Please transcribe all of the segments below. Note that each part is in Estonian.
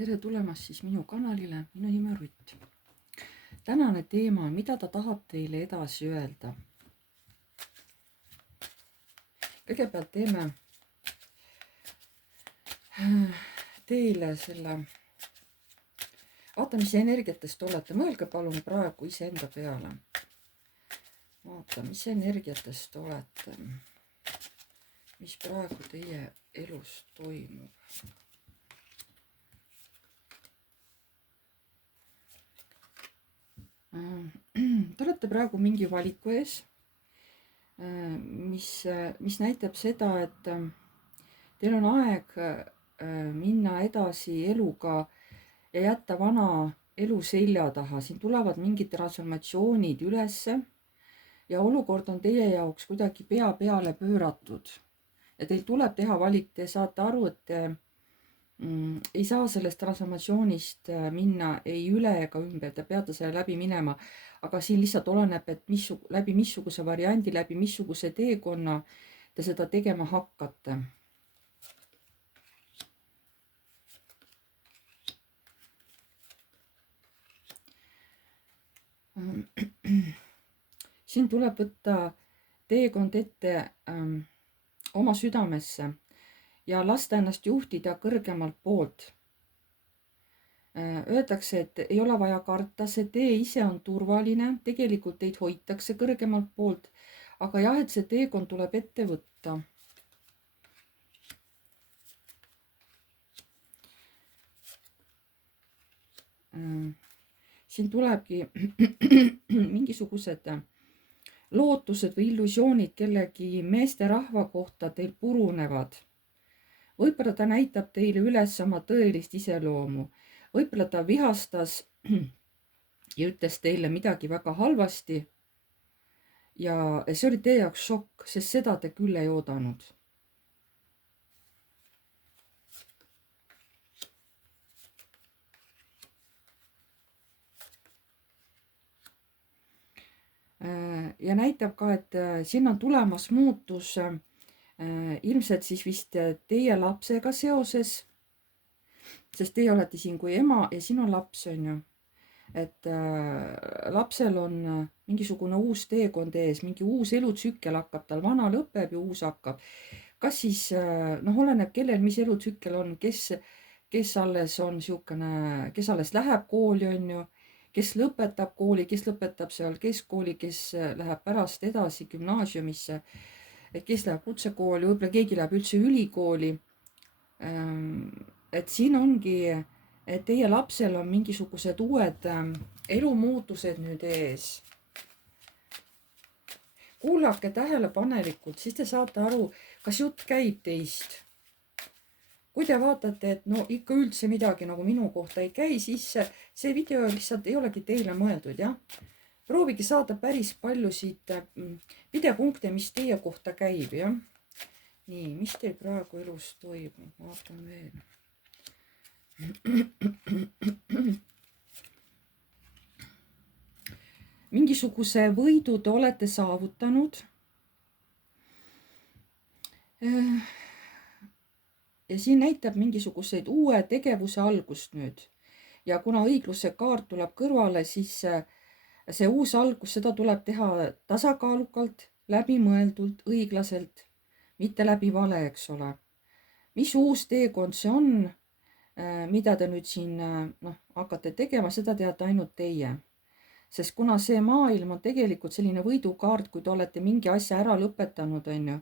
Tere tulemast siis minu kanalile, minu nimi on Rutt. Tänane teema on, mida ta tahab teile edasi öelda. Kõigepealt teeme teile selle, vaata mis energiatest olete, mõelge palun praegu iseenda peale. Vaata, mis energiatest olete, mis praegu teie elus toimub. Te olete praegu mingi valiku ees, mis näitab seda, et teil on aeg minna edasi eluga ja jätta vana elu selja taha. Siin tulevad mingid transformatsioonid ülesse ja olukord on teie jaoks kuidagi pea peale pööratud. Ja teil tuleb teha valik, te saate aru, et ei saa sellest transformatsioonist minna ei üle ega ümber, te peate selle läbi minema, aga siin lihtsalt oleneb, et läbi missuguse variandi, läbi missuguse teekonna te seda tegema hakkate. Siin tuleb võtta teekond ette oma südamesse ja lasta ennast juhtida kõrgemalt poolt. Öeldakse, et ei ole vaja karta, see tee ise on turvaline, tegelikult teid hoitakse kõrgemalt poolt, aga jah, et see teekond tuleb ette võtta. Siin tulebki mingisugused lootused või illusioonid kellegi meesterahva kohta teil purunevad. Võib-olla ta näitab teile üles oma tõelist iseloomu. Võib-olla ta vihastas ja ütles teile midagi väga halvasti. Ja see oli teie jaoks šokk, sest seda te küll ei oodanud. Ja näitab ka, et siin on tulemas muutus ilmselt siis vist teie lapsega seoses, sest teie olete siin kui ema ja siin on laps, on ju. Et lapsel on mingisugune uus teekond ees, mingi uus elutsükkel hakkab, tal vana lõpeb ja uus hakkab. Kas siis, oleneb kellel, mis elutsükkel on, kes alles on siukene, kes alles läheb kooli, on ju, kes lõpetab kooli, kes lõpetab seal keskkooli, kes läheb pärast edasi gümnaasiumisse, et kes läheb kutsekooli, võib-olla keegi läheb üldse ülikooli. Et siin ongi, et teie lapsel on mingisugused uued elumuutused nüüd ees. Kuulake tähelepanelikult, siis te saate aru, kas jutt käib teist. Kui te vaatate, et no ikka üldse midagi nagu minu kohta ei käi, siis see video lihtsalt ei olegi teile mõeldud, jah. Proovige saada päris palju siit videopunkte, mis teie kohta käib, jah. Nii, mis teil praegu elus toimub? Vaatan veel. Mingisuguse võidu te olete saavutanud. Ja siin näitab mingisuguseid uue tegevuse algust nüüd. Ja kuna õigluse kaart tuleb kõrvale, siis see uus algus, seda tuleb teha tasakaalukalt, läbimõeldult, õiglaselt, mitte läbi vale, eks ole. Mis uus teekond see on, mida te nüüd siin hakkate tegema, seda teate ainult teie. Sest kuna see maailm on tegelikult selline võidukaart, kui te olete mingi asja ära lõpetanud, on ju,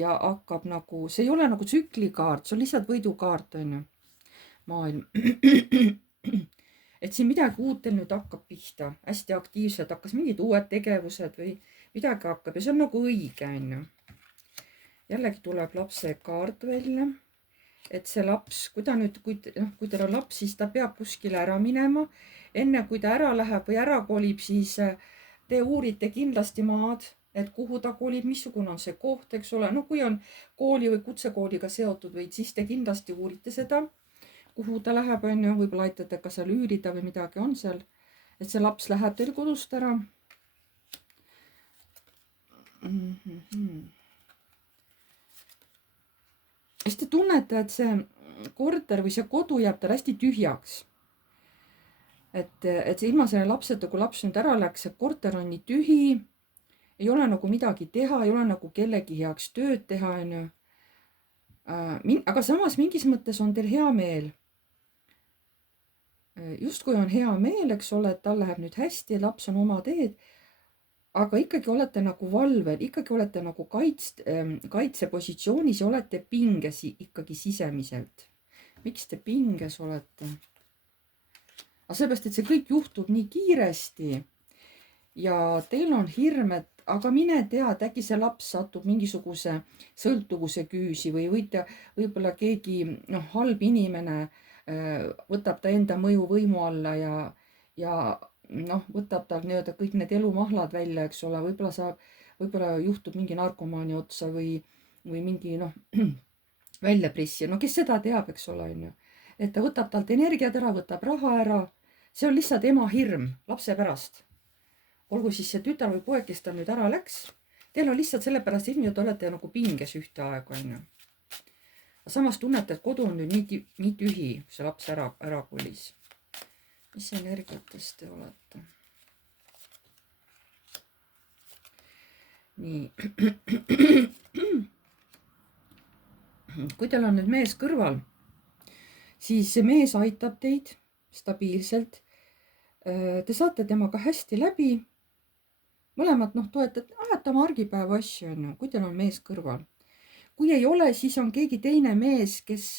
ja hakkab nagu, see ei ole nagu tsüklikaart, see on lihtsalt võidukaart, on ju, maailm. Et siin midagi uut teil nüüd hakkab pihta, hästi aktiivselt hakkas mingid uued tegevused või midagi hakkab ja see on nagu õige, on ju. Jällegi tuleb lapse kaart välja, et see laps, kui teil on laps, siis ta peab kuskile ära minema. Enne kui ta ära läheb või ära kolib, siis te uurite kindlasti maad, et kuhu ta kolib, missugune on see koht, eks ole. No kui on kooli või kutsekooliga seotud või siis te kindlasti uurite seda, kuhu ta läheb, on ju, võib-olla aitate ka seal üürida või midagi on seal, et see laps läheb teil kodust ära. Siis te tunnete, et see korter või see kodu jääb tal hästi tühjaks. et ilma selle lapseta, kui laps nüüd ära läks, see korter on nii tühi, ei ole nagu midagi teha, ei ole nagu kellegi heaks tööd teha, onju. Aga samas mingis mõttes on teil hea meel. Justkui on hea meel, eks ole, et tal läheb nüüd hästi, laps on oma teed, aga ikkagi olete nagu valvel, ikkagi olete nagu kaitsepositsioonis ja olete pinges ikkagi sisemiselt. Miks te pinges olete? Aga sellepärast, et see kõik juhtub nii kiiresti ja teil on hirm, et aga mine tea, et äkki see laps satub mingisuguse sõltuvuse küüsi või võib-olla keegi halb inimene võtab ta enda mõjuvõimu alla ja võtab tal nii-öelda kõik need elumahlad välja, eks ole, võib-olla juhtub mingi narkomaani otsa või mingi väljapressi, kes seda teab, eks ole, onju. Et ta võtab talt energiat ära, võtab raha ära. See on lihtsalt ema hirm lapse pärast. Olgu siis see tütar või poeg, kes ta nüüd ära läks. Teil on lihtsalt sellepärast hirm, et olete nagu pinges ühte aega, onju. Samas tunnete, et kodu on nüüd nii tühi, kui see laps ära kolis. Mis energiates te olete? Nii. Kui teil on nüüd mees kõrval, siis see mees aitab teid stabiilselt. Te saate temaga hästi läbi. Mõlemad toetate, ajatama argipäeva asju, onju, kui teil on mees kõrval. Kui ei ole, siis on keegi teine mees, kes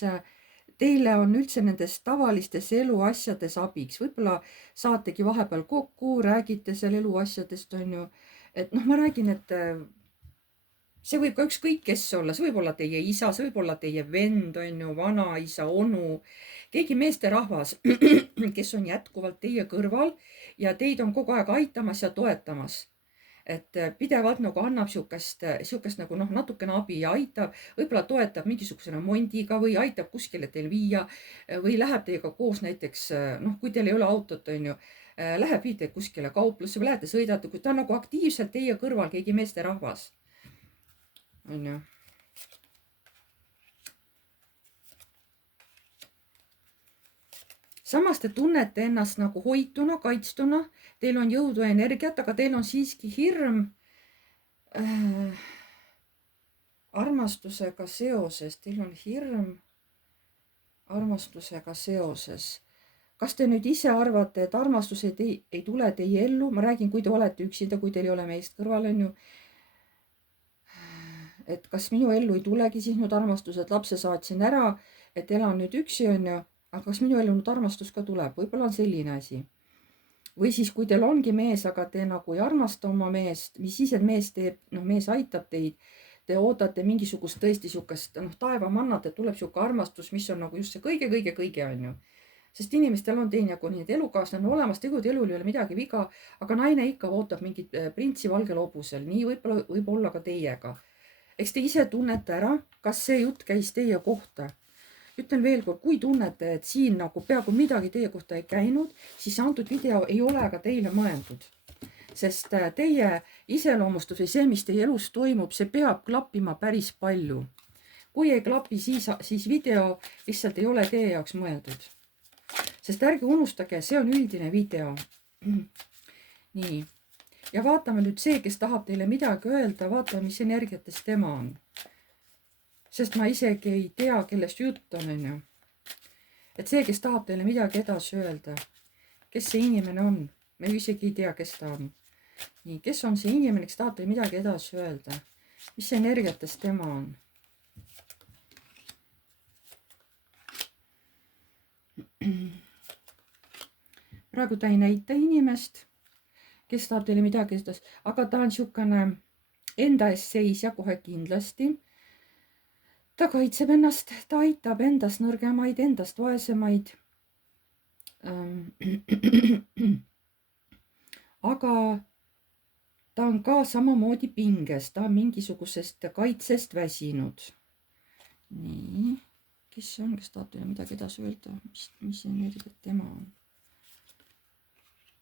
teile on üldse nendes tavalistes eluasjades abiks. Võib-olla saategi vahepeal kokku, räägite seal eluasjadest, onju. Et ma räägin, et see võib ka ükskõik kes olla, see võib olla teie isa, see võib olla teie vend, onju, vanaisa, onu, keegi meesterahvas, kes on jätkuvalt teie kõrval ja teid on kogu aeg aitamas ja toetamas. Et pidevalt nagu annab siukest nagu natukene abi ja aitab, võib-olla toetab mingisuguse remondiga või aitab kuskile teil viia või läheb teiega koos näiteks, kui teil ei ole autot, onju, läheb viite kuskile kauplusse või lähete sõidate, kui ta on nagu aktiivselt teie kõrval, keegi meesterahvas. Onju. Samas te tunnete ennast nagu hoituna, kaitstuna, teil on jõudu ja energiat, aga teil on siiski hirm armastusega seoses. Teil on hirm armastusega seoses. Kas te nüüd ise arvate, et armastus ei tule teie ellu? Ma räägin, kui te olete üksinda, kui teil ei ole meest kõrval, onju. Et kas minu ellu ei tulegi siis nüüd armastus, et lapse saatsin ära, et elan nüüd üksi, onju. Aga kas minu ellu nüüd armastus ka tuleb? Võib-olla on selline asi. Või siis, kui teil ongi mees, aga te nagu ei armasta oma meest, mis siis, et mees teeb, mees aitab teid. Te ootate mingisugust tõesti siukest, taevamannat, et tuleb siuke armastus, mis on nagu just see kõige, onju. Sest inimestel on teinekord nii, et elukaaslane on olemas, tegude elul ei ole midagi viga, aga naine ikka ootab mingit printsi valgel hobusel. Nii võib olla ka teiega. Eks te ise tunnete ära, kas see jutt käis teie kohta. Ütlen veel kord, kui tunnete, et siin nagu peaaegu midagi teie kohta ei käinud, siis antud video ei ole ka teile mõeldud. Sest teie iseloomustus või see, mis teie elus toimub, see peab klappima päris palju. Kui ei klapi, siis video lihtsalt ei ole teie jaoks mõeldud. Sest ärge unustage, see on üldine video. Nii. Ja vaatame nüüd see, kes tahab teile midagi öelda, vaatame, mis energiates tema on. Sest ma isegi ei tea, kellest jutt on, onju. Et see, kes tahab teile midagi edasi öelda, kes see inimene on, me isegi ei tea, kes ta on. Nii, kes on see inimene, kes tahab teile midagi edasi öelda, mis see energiates tema on? Praegu ta ei näita inimest, kes tahab teile midagi edasi, aga ta on siukene enda eest seisja kohe kindlasti. Ta kaitseb ennast, ta aitab endast nõrgemaid, endast vaesemaid. Aga ta on ka samamoodi pinges, ta on mingisugusest kaitsest väsinud. Nii, kes see on, kes tahab teile midagi edasi öelda, mis energiat tema on?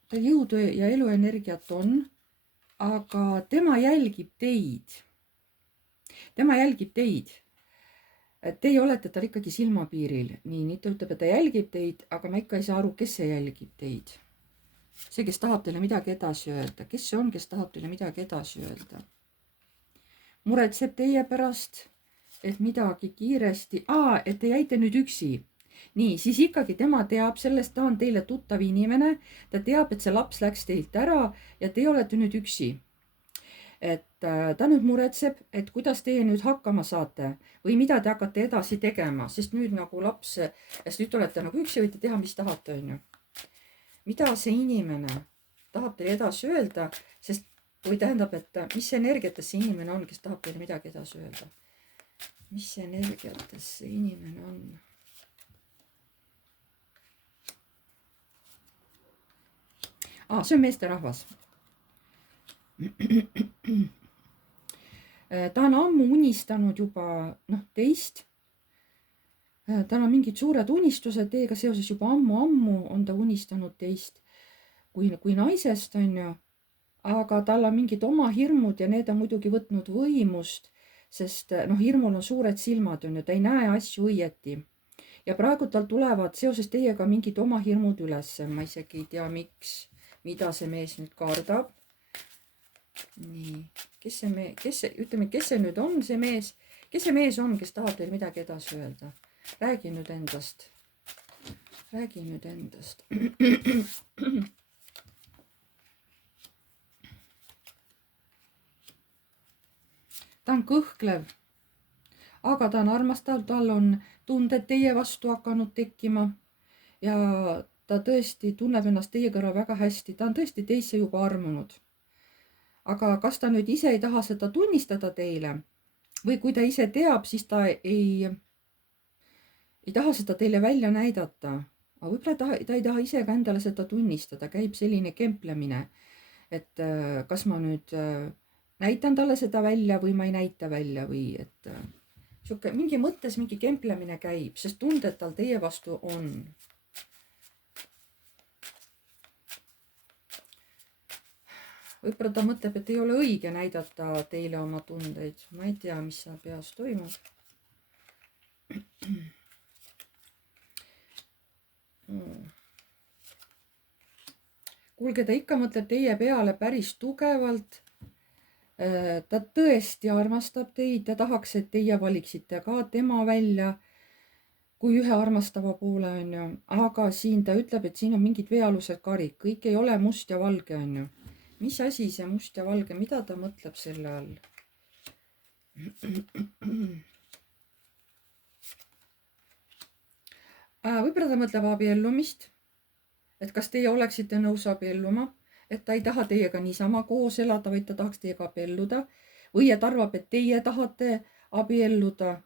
Ta jõudu ja eluenergiat on, aga tema jälgib teid. Tema jälgib teid. et teie olete tal ikkagi silmapiiril. nii ta ütleb, et ta jälgib teid, aga ma ikka ei saa aru, kes see jälgib teid. See, kes tahab teile midagi edasi öelda. Kes see on, kes tahab teile midagi edasi öelda? Muretseb teie pärast, et midagi kiiresti, et te jäite nüüd üksi. nii, siis ikkagi tema teab sellest, ta on teile tuttav inimene, ta teab, et see laps läks teilt ära ja te olete nüüd üksi. Et ta nüüd muretseb, et kuidas teie nüüd hakkama saate või mida te hakkate edasi tegema, sest nüüd nagu laps, sest nüüd olete nagu üksi, võite teha, mis tahate, on ju. Mida see inimene tahab teile edasi öelda, sest või tähendab, et mis energiates see inimene on, kes tahab teile midagi edasi öelda? Mis energiates see inimene on? See on meesterahvas. Ta on ammu unistanud juba teist. Tal on mingid suured unistused teiega seoses, juba ammu on ta unistanud teist kui naisest, on ju. Aga tal on mingid oma hirmud ja need on muidugi võtnud võimust, sest hirmul on suured silmad, on ju, ta ei näe asju õieti. Ja praegu tal tulevad seoses teiega mingid oma hirmud üles, ma isegi ei tea, miks, mida see mees nüüd kardab. Nii, kes see nüüd on, see mees? Kes see mees on, kes tahab teil midagi edasi öelda? Räägi nüüd endast. Ta on kõhklev, aga ta on armastav, tal on tunded teie vastu hakanud tekkima ja ta tõesti tunneb ennast teie kõrval väga hästi. Ta on tõesti teisse juba armunud. Aga kas ta nüüd ise ei taha seda tunnistada teile või kui ta ise teab, siis ta ei taha seda teile välja näidata. Aga võib-olla ta ei taha ise ka endale seda tunnistada. Käib selline kemplemine, et kas ma nüüd näitan talle seda välja või ma ei näita välja või et sihuke mingi mõttes mingi kemplemine käib, sest tunded tal teie vastu on. Võib-olla ta mõtleb, et ei ole õige näidata teile oma tundeid. Ma ei tea, mis seal peas toimub. Kuulge, ta ikka mõtleb teie peale päris tugevalt. Ta tõesti armastab teid, ta tahaks, et teie valiksite ka tema välja kui ühe armastava poole, on ju. Aga siin ta ütleb, et siin on mingid veealused karid, kõik ei ole must ja valge, on ju. Mis asi see must ja valge, mida ta mõtleb selle all? Võib-olla ta mõtleb abiellumist, et kas teie oleksite nõus abielluma, et ta ei taha teiega niisama koos elada, vaid ta tahaks teiega abielluda või et arvab, et teie tahate abielluda.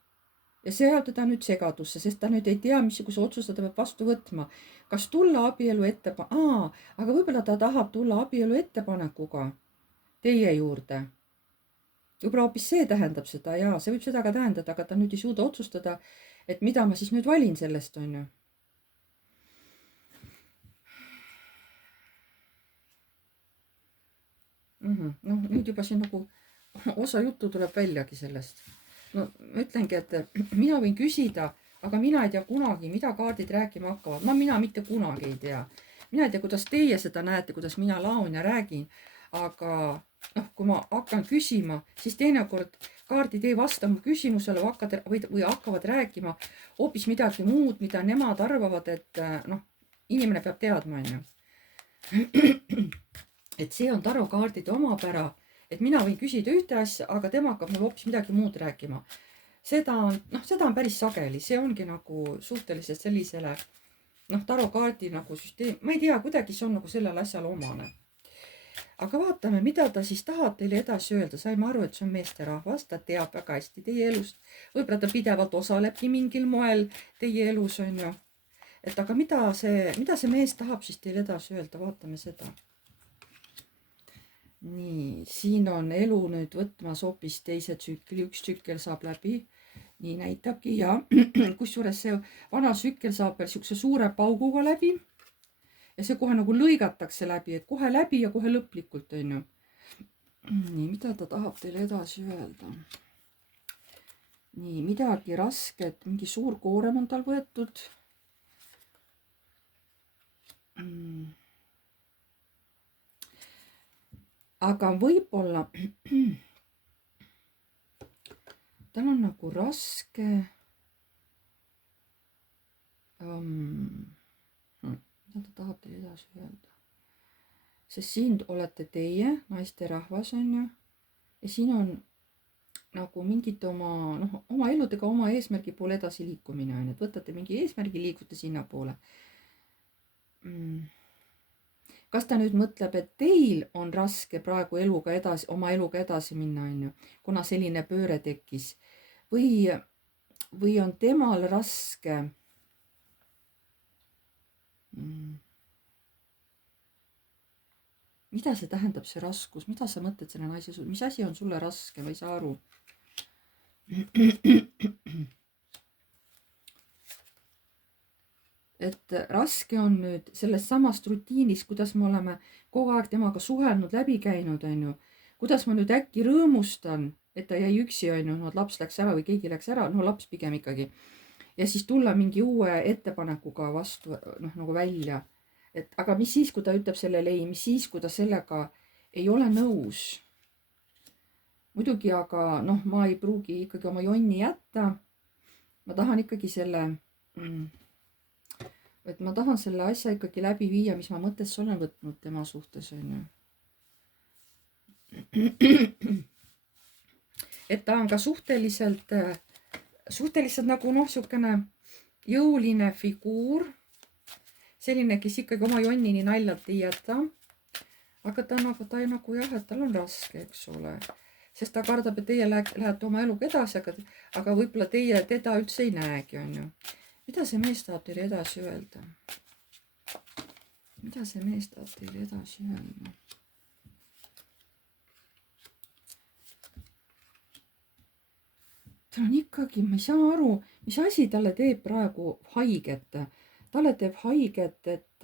Ja see ajab teda nüüd segadusse, sest ta nüüd ei tea, missuguse otsuse ta peab vastu võtma. Kas tulla abielu aga võib-olla ta tahab tulla abielu ettepanekuga teie juurde. Võib-olla hoopis see tähendab seda ja see võib seda ka tähendada, aga ta nüüd ei suuda otsustada, et mida ma siis nüüd valin sellest, on ju. Nüüd juba siin nagu osa juttu tuleb väljagi sellest. Ma ütlengi, et mina võin küsida, aga mina ei tea kunagi, mida kaardid rääkima hakkavad. Mina mitte kunagi ei tea. Mina ei tea, kuidas teie seda näete, kuidas mina laun ja räägin. Aga kui ma hakkan küsima, siis teinekord kaardid ei vasta mu küsimusele või hakkavad rääkima hoopis midagi muud, mida nemad arvavad, et inimene peab teadma, on ju. Et see on tarokaardide omapära, et mina võin küsida ühte asja, aga tema hakkab mul hoopis midagi muud rääkima. Seda on päris sageli, see ongi nagu suhteliselt sellisele tarokaardi nagu süsteem. Ma ei tea, kuidagi see on nagu sellele asjale omane. Aga vaatame, mida ta siis tahab teile edasi öelda. Saime aru, et see on meesterahvas, ta teab väga hästi teie elust. Võib-olla ta pidevalt osalebki mingil moel teie elus, on ju. Et aga mida see mees tahab siis teile edasi öelda, vaatame seda. Nii, siin on elu nüüd võtmas hoopis teise tsükli, üks tsükkel saab läbi, nii näitabki ja kusjuures see vana tsükkel saab veel siukse suure pauguga läbi ja see kohe nagu lõigatakse läbi, et kohe läbi ja kohe lõplikult, on ju. Nii, mida ta tahab teile edasi öelda? nii, midagi rasket, mingi suur koorem on tal võetud. Aga võib-olla tal on nagu raske. Mida ta tahab teile edasi öelda? Sest siin olete teie, naisterahvas on ju, ja siin on nagu mingid oma eludega oma eesmärgi poole edasi liikumine on, et võtate mingi eesmärgi, liigute sinna poole. Kas ta nüüd mõtleb, et teil on raske praegu oma eluga edasi minna, on ju, kuna selline pööre tekkis, või on temal raske mida see tähendab, see raskus, mida sa mõtled selle naise, mis asi on sulle raske, ma ei saa aru. Et raske on nüüd sellest samast rutiinis, kuidas me oleme kogu aeg temaga suhelnud, läbi käinud, on ju. Kuidas ma nüüd äkki rõõmustan, et ta jäi üksi, on ju, et laps läks ära või keegi läks ära, laps pigem ikkagi. Ja siis tulla mingi uue ettepanekuga vastu, nagu välja. Et aga mis siis, kui ta ütleb sellele ei, mis siis, kui ta sellega ei ole nõus. Muidugi, aga ma ei pruugi ikkagi oma jonni jätta. Ma tahan ikkagi selle asja ikkagi läbi viia, mis ma mõttesse olen võtnud tema suhtes, on ju. Et ta on ka suhteliselt nagu siukene jõuline figuur. Selline, kes ikkagi oma jonnini naljalt ei jäta. Aga ta nagu jah, et tal on raske, eks ole. Sest ta kardab, et teie lähete oma eluga edasi, aga võib-olla teie teda üldse ei näegi, on ju. Mida see mees tahab teile edasi öelda? Mida see mees tahab teile edasi öelda? Tal on ikkagi, ma ei saa aru, mis asi talle teeb praegu haiget. Talle teeb haiget, et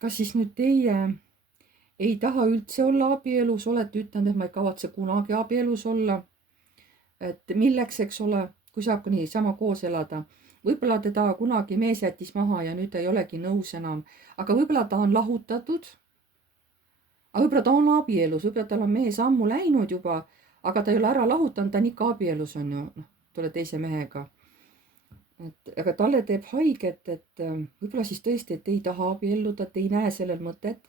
kas siis nüüd teie ei taha üldse olla abielus, olete ütelnud, et ma ei kavatse kunagi abielus olla. Et milleks, eks ole, kui saab ka niisama koos elada. Võib-olla teda kunagi mees jättis maha ja nüüd ta ei olegi nõus enam. Aga võib-olla ta on lahutatud. Aga võib-olla ta on abielus, võib-olla tal on mees ammu läinud juba, aga ta ei ole ära lahutanud, ta on ikka abielus, on ju, tule teise mehega. Aga talle teeb haiget, et võib-olla siis tõesti, et te ei taha abielluda, te ei näe sellel mõtet.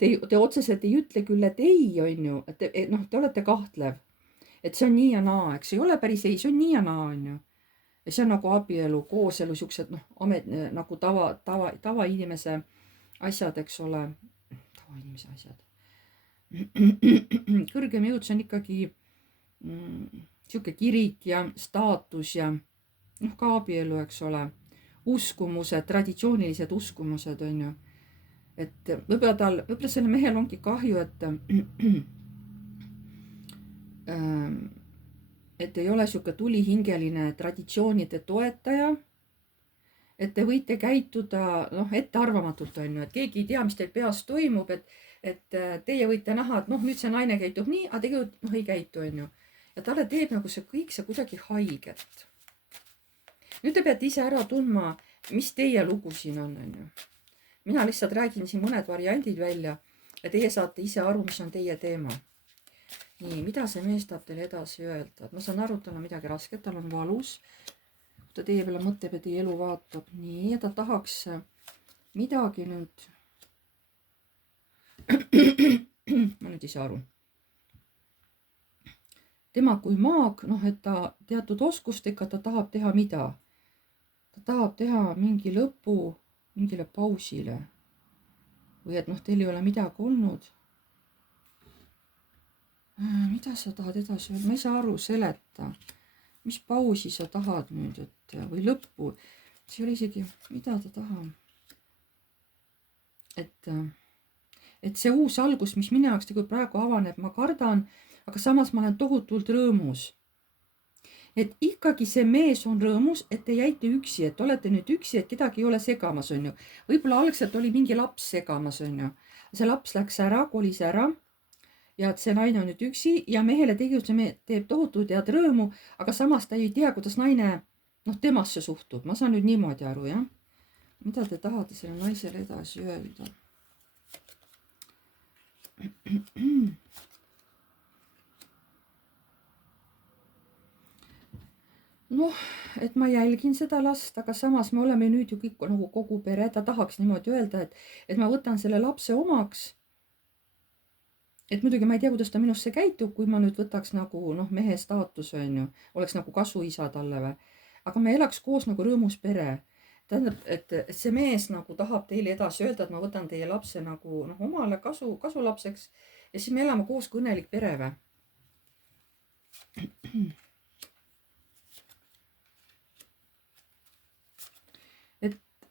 Te otseselt ei ütle küll, et ei, on ju, et te olete kahtlev. Et see on nii ja naa, eks ei ole päris ei, see on nii ja naa, on ju. Ja see on nagu abielu, kooselu, siuksed nagu tavainimese asjad, eks ole. Tavainimese asjad. Kõrgem jõud, see on ikkagi siuke kirik ja staatus ja ka abielu, eks ole. Uskumused, traditsioonilised uskumused, on ju. Et võib-olla selle mehel ongi kahju, et ei ole siuke tulihingeline traditsioonide toetaja. Et te võite käituda ettearvamatult, on ju, et keegi ei tea, mis teil peas toimub, et teie võite näha, et nüüd see naine käitub nii, aga tegelikult ei käitu, on ju. Ja talle teeb nagu see kõik see kuidagi haiget. Nüüd te peate ise ära tundma, mis teie lugu siin on, ju. Mina lihtsalt räägin siin mõned variandid välja ja teie saate ise aru, mis on teie teema. Nii, mida see mees tahab teile edasi öelda? Ma saan aru, tal on midagi rasket, tal on valus. Ta teie peale mõtleb ja teie elu vaatab. Nii, ja ta tahaks midagi nüüd. Ma nüüd ei saa aru. Tema kui maag, et ta teatud oskustega, ta tahab teha mida? Ta tahab teha mingi lõpu mingile pausile. Või et teil ei ole midagi olnud. Mida sa tahad edasi öelda? Ma ei saa aru, seleta. Mis pausi sa tahad nüüd, või lõppu? See ei ole isegi, mida ta tahab. Et see uus algus, mis minu jaoks tegelikult praegu avaneb, ma kardan, aga samas ma olen tohutult rõõmus. Et ikkagi see mees on rõõmus, et te jäite üksi, et olete nüüd üksi, et kedagi ei ole segamas, on ju. Võib-olla algselt oli mingi laps segamas, on ju. See laps läks ära, kolis ära. ja et see naine on nüüd üksi ja mehele tegelikult teeb tohutult head rõõmu, aga samas ta ei tea, kuidas naine temasse suhtub. Ma saan nüüd niimoodi aru, jah. Mida te tahate selle naisele edasi öelda? Et ma jälgin seda last, aga samas me oleme nüüd ju kõik nagu kogu pere. Ta tahaks niimoodi öelda, et ma võtan selle lapse omaks. Et muidugi ma ei tea, kuidas ta minusse käitub, kui ma nüüd võtaks nagu mehe staatus, on ju, oleks nagu kasuisa talle või. Aga me elaks koos nagu rõõmus pere. Tähendab, et see mees nagu tahab teile edasi öelda, et ma võtan teie lapse nagu omale kasulapseks ja siis me elame koos kui õnnelik pere või.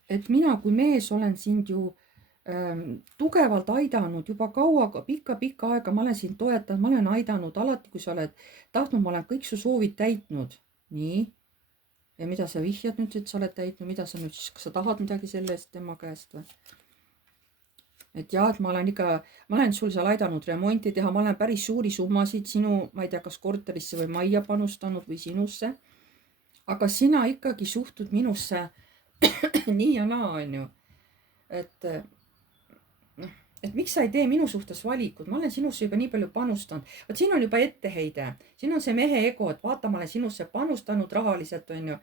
Et mina kui mees olen sind ju tugevalt aidanud juba kaua, pikka aega ma olen sind toetanud, ma olen aidanud alati, kui sa oled tahtnud, ma olen kõik su soovid täitnud. Nii. Ja mida sa vihjad nüüd, et sa oled täitnud, mida sa nüüd siis, kas sa tahad midagi selle eest tema käest või? Et jah, et ma olen sul seal aidanud remonti teha, ma olen päris suuri summasid sinu, ma ei tea, kas korterisse või majja panustanud või sinusse. Aga sina ikkagi suhtud minusse nii ja naa, on ju. Et miks sa ei tee minu suhtes valikud? Ma olen sinusse juba nii palju panustanud. Vaat siin on juba etteheide. Siin on see mehe ego, et vaata, ma olen sinusse panustanud rahaliselt, on ju.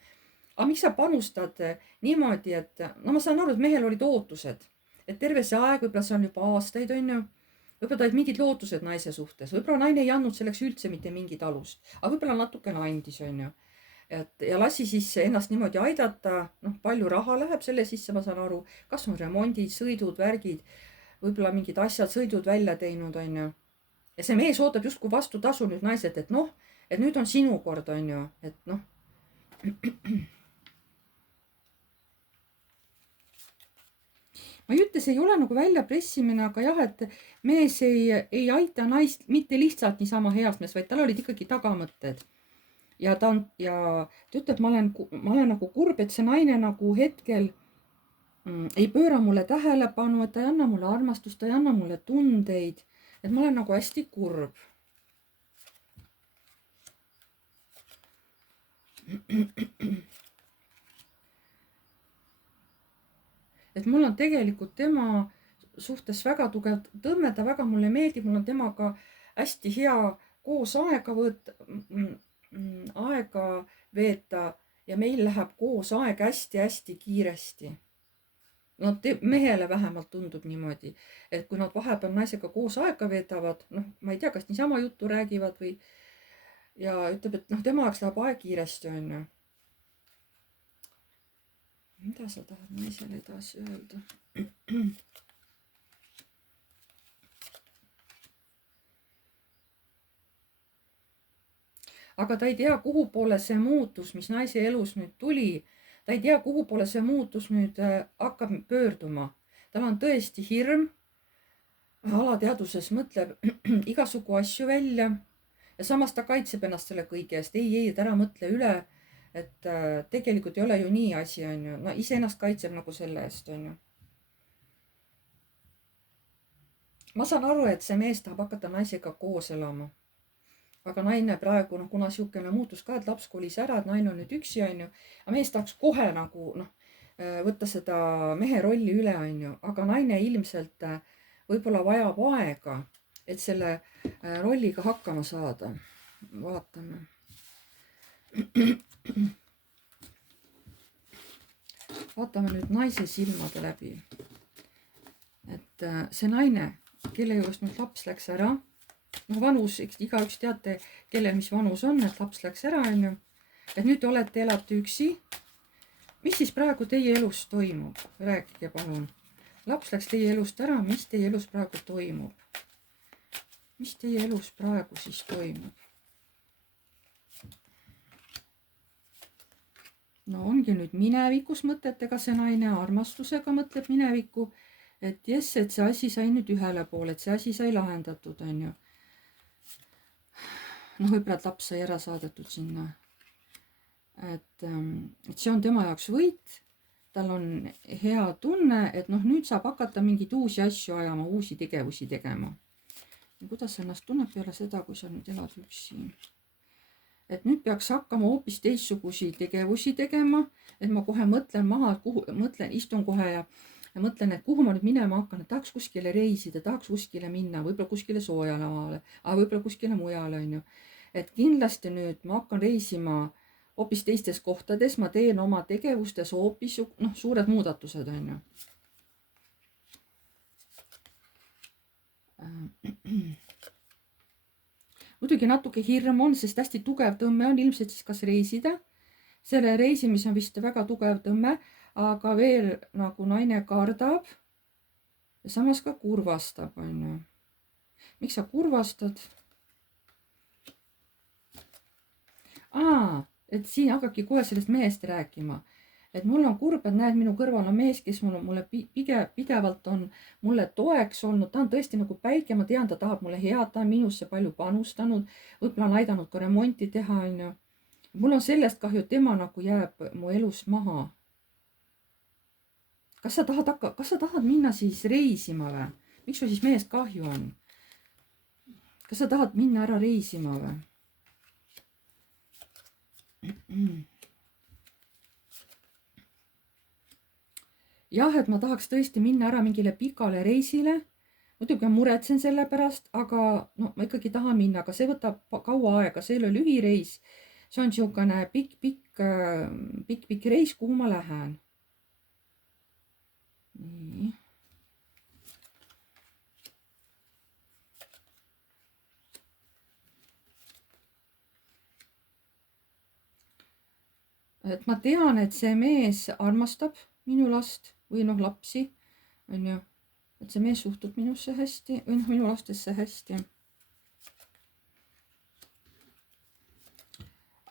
Aga miks sa panustad niimoodi, et ma saan aru, et mehel olid ootused. Et terve see aeg, võib-olla see on juba aastaid, on ju. Võib-olla ta olid mingid lootused naise suhtes. Võib-olla naine ei andnud selleks üldse mitte mingit alust. Aga võib-olla natukene andis, on ju. Ja lasi siis ennast niimoodi aidata. Palju raha läheb selle sisse, ma saan aru. Kas on remondid, sõidud, värgid. Võib-olla mingid asjad, sõidud välja teinud, on ju. Ja see mees ootab justkui vastu tasu nüüd naiselt, et et nüüd on sinu kord, on ju. Et ma ei ütle, see ei ole nagu väljapressimine, aga jah, et mees ei aita naist mitte lihtsalt niisama heas mees, vaid tal olid ikkagi tagamõtted. Ja ta ütleb, ma olen nagu kurb, et see naine nagu hetkel ei pööra mulle tähelepanu, et ta ei anna mulle armastust, ta ei anna mulle tundeid. Et ma olen nagu hästi kurb. Et mul on tegelikult tema suhtes väga tugev tõmme, ta väga mulle meeldib, mul on temaga hästi hea koos aega veeta ja meil läheb koos aeg hästi kiiresti. Mehele vähemalt tundub niimoodi, et kui nad vahepeal naisega koos aega veedavad, ma ei tea, kas niisama juttu räägivad või ja ütleb, et tema jaoks läheb aeg kiiresti, on ju. Mida sa tahad naisele edasi öelda? Aga ta ei tea, kuhu poole see muutus, mis naise elus nüüd tuli. Ta ei tea, kuhu poole see muutus nüüd hakkab pöörduma. Tal on tõesti hirm. Alateaduses mõtleb igasugu asju välja. Ja samas ta kaitseb ennast selle kõige eest. Ei, et ära mõtle üle, et tegelikult ei ole ju nii asi, on ju. Ise ennast kaitseb nagu selle eest, on ju. Ma saan aru, et see mees tahab hakata naisega koos elama. Aga naine praegu, kuna siukene muutus ka, et laps kolis ära, et naine on nüüd üksi, on ju. Aga mees tahaks kohe nagu, võtta seda mehe rolli üle, on ju. Aga naine ilmselt võib-olla vajab aega, et selle rolliga hakkama saada. Vaatame. Vaatame nüüd naise silmade läbi. Et see naine, kelle juurest nüüd laps läks ära, vanus, eks igaüks teate, kellel mis vanus on, et laps läks ära, on ju. Et nüüd te elate üksi. Mis siis praegu teie elus toimub? Rääkige palun. Laps läks teie elust ära, mis teie elus praegu toimub? Mis teie elus praegu siis toimub? Ongi nüüd minevikus mõtetega see naine, armastusega mõtleb minevikku, et jess, et see asi sai nüüd ühele poole, et see asi sai lahendatud, on ju. Võib-olla, et laps sai ära saadetud sinna. Et see on tema jaoks võit. Tal on hea tunne, et nüüd saab hakata mingeid uusi asju ajama, uusi tegevusi tegema. ja kuidas sa ennast tunned peale seda, kui sa nüüd elad üksi? Et nüüd peaks hakkama hoopis teistsugusi tegevusi tegema, et ma kohe mõtlen maha, istun kohe ja mõtlen, et kuhu ma nüüd minema hakkan, et tahaks kuskile reisida, tahaks kuskile minna, võib-olla kuskile soojale maale, aga võib-olla kuskile mujale, on ju. Et kindlasti nüüd ma hakkan reisima hoopis teistes kohtades, ma teen oma tegevustes hoopis suured muudatused, on ju. Muidugi natuke hirm on, sest hästi tugev tõmme on ilmselt siis kas reisida. Selle reisimise on vist väga tugev tõmme, aga veel nagu naine kardab ja samas ka kurvastab, on ju. Miks sa kurvastad? Et siin hakkabki kohe sellest mehest rääkima. Et mul on kurb, et näed, minu kõrval on mees, kes mulle pidevalt on mulle toeks olnud. Ta on tõesti nagu päike, ma tean, ta tahab mulle head, ta on minusse palju panustanud, võib-olla on aidanud ka remonti teha, on ju. Mul on sellest kahju, et tema nagu jääb mu elust maha. Kas sa tahad minna siis reisima või? Miks sul siis mehest kahju on? Kas sa tahad minna ära reisima või? Jah, et ma tahaks tõesti minna ära mingile pikale reisile. Muidugi muretsen selle pärast, aga ma ikkagi tahan minna, aga see võtab kaua aega, see ei ole lühireis. See on niisugune pikk reis, kuhu ma lähen. Nii. Et ma tean, et see mees armastab minu last või lapsi, on ju. Et see mees suhtub minusse hästi, või minu lastesse hästi.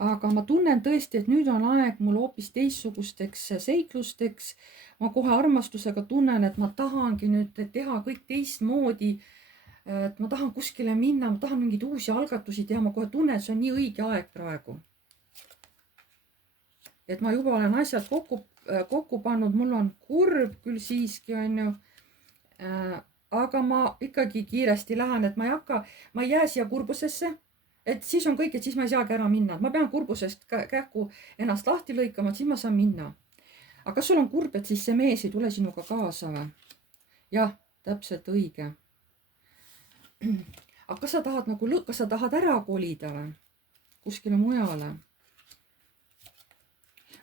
Aga ma tunnen tõesti, et nüüd on aeg mul hoopis teistsugusteks seiklusteks. Ma kohe armastusega tunnen, et ma tahangi nüüd teha kõik teistmoodi. Et ma tahan kuskile minna, ma tahan mingeid uusi algatusi teha, ma kohe tunnen, et see on nii õige aeg praegu. Et ma juba olen asjad kokku pannud, mul on kurb küll siiski, on ju. Aga ma ikkagi kiiresti lähen, et ma ei jää siia kurbusesse, et siis on kõik, et siis ma ei saagi ära minna. Ma pean kurbusest kähku ennast lahti lõikama, et siis ma saan minna. Aga kas sul on kurb, et siis see mees ei tule sinuga kaasa või? Jah, täpselt õige. Aga kas sa tahad ära kolida või? Kuskile mujale?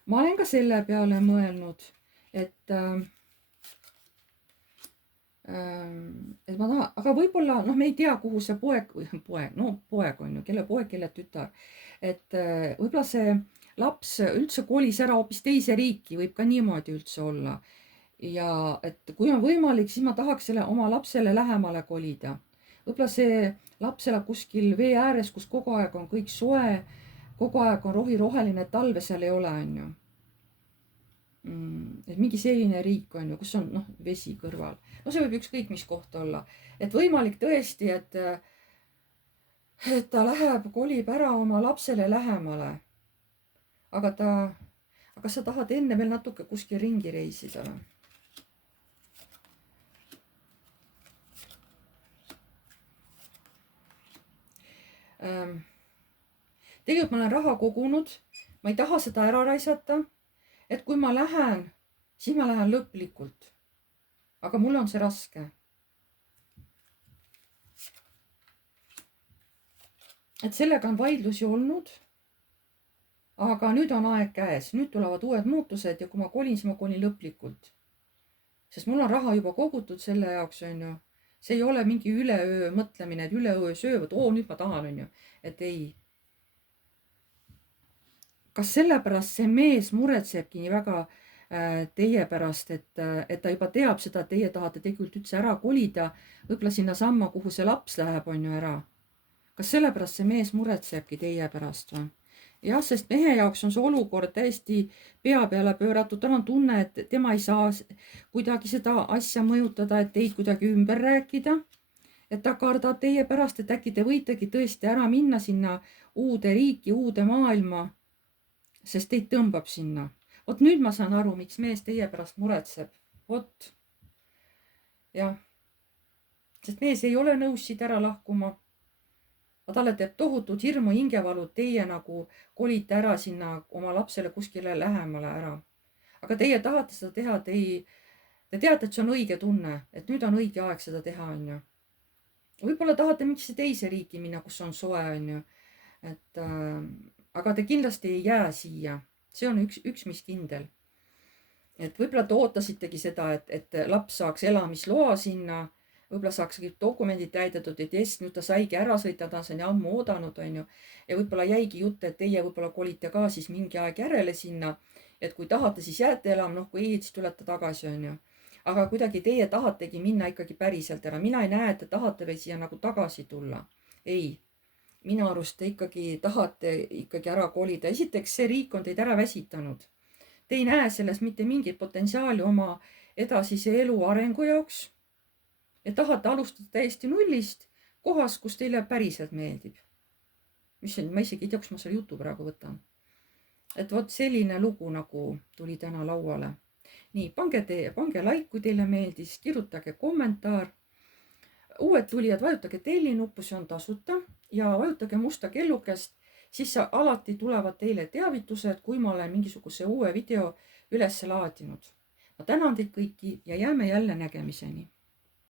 Ma olen ka selle peale mõelnud, et ma tahan, aga võib-olla, me ei tea, kuhu see poeg on ju, kelle poeg, kelle tütar. Et võib-olla see laps üldse kolis ära hoopis teise riiki, võib ka niimoodi üldse olla. Ja et kui on võimalik, siis ma tahaks oma lapsele lähemale kolida. Võib-olla see laps elab kuskil vee ääres, kus kogu aeg on kõik soe, kogu aeg on roheline, talve seal ei ole, on ju. Et mingi selline riik on ju, kus on vesi kõrval. See võib ükskõik mis koht olla. Et võimalik tõesti, et ta kolib ära oma lapsele lähemale. Aga sa tahad enne veel natuke kuskil ringi reisida või? Tegelikult ma olen raha kogunud, ma ei taha seda ära raisata, et kui ma lähen, siis ma lähen lõplikult. Aga mul on see raske. Et sellega on vaidlusi olnud, aga nüüd on aeg käes, nüüd tulevad uued muutused ja kui ma kolin, siis ma kolin lõplikult. Sest mul on raha juba kogutud selle jaoks, on ju. See ei ole mingi üleöö mõtlemine, et üleöö söövad, nüüd ma tahan, on ju. Et ei. Kas sellepärast see mees muretsebki nii väga teie pärast, et ta juba teab seda, et teie tahate tegelikult üldse ära kolida, võib-olla sinna samma, kuhu see laps läheb, on ju ära. Kas sellepärast see mees muretsebki teie pärast või? Jah, sest mehe jaoks on see olukord täiesti pea peale pööratud, tal on tunne, et tema ei saa kuidagi seda asja mõjutada, et teid kuidagi ümber rääkida. Et ta kardab teie pärast, et äkki te võitegi tõesti ära minna sinna uude riiki, uude maailma, sest teid tõmbab sinna. Vot nüüd ma saan aru, miks mees teie pärast muretseb. Vot. Jah. sest mees ei ole nõus siit ära lahkuma. aga talle teeb tohutut hirmu, hingevalu, teie nagu kolite ära sinna oma lapsele kuskile lähemale ära. aga teie tahate seda teha, te teate, et see on õige tunne, et nüüd on õige aeg seda teha, onju. võib-olla tahate mingisse teise riiki minna, kus on soe, onju. et aga te kindlasti ei jää siia. see on üks, mis kindel. et võib-olla te ootasitegi seda, et laps saaks elamisloa sinna, võib-olla saaks kõik dokumendid täidetud, et jess, nüüd ta saigi ära sõita, ta on seda ammu oodanud, onju. ja võib-olla jäigi jutt, et teie võib-olla kolite ka siis mingi aeg järele sinna, et kui tahate, siis jääte elama, noh, kui ei, siis tulete tagasi, onju. aga kuidagi teie tahategi minna ikkagi päriselt ära. mina ei näe, et te tahate veel siia nagu tagasi tulla. ei, minu arust te ikkagi tahate ikkagi ära kolida. esiteks, see riik on teid ära väsitanud. Te ei näe selles mitte mingit potentsiaali oma edasise elu arengu jaoks. ja tahate alustada täiesti nullist kohas, kus teile päriselt meeldib. mis see, ma isegi ei tea, kus ma selle jutu praegu võtan. et vot selline lugu nagu tuli täna lauale. nii, pange like, kui teile meeldis, kirjutage kommentaar. uued tulijad, vajutage telli nuppu, see on tasuta, ja vajutage musta kellukest, siis alati tulevad teile teavitused, kui ma olen mingisuguse uue video üles laadinud. ma tänan teid kõiki ja jääme jälle nägemiseni.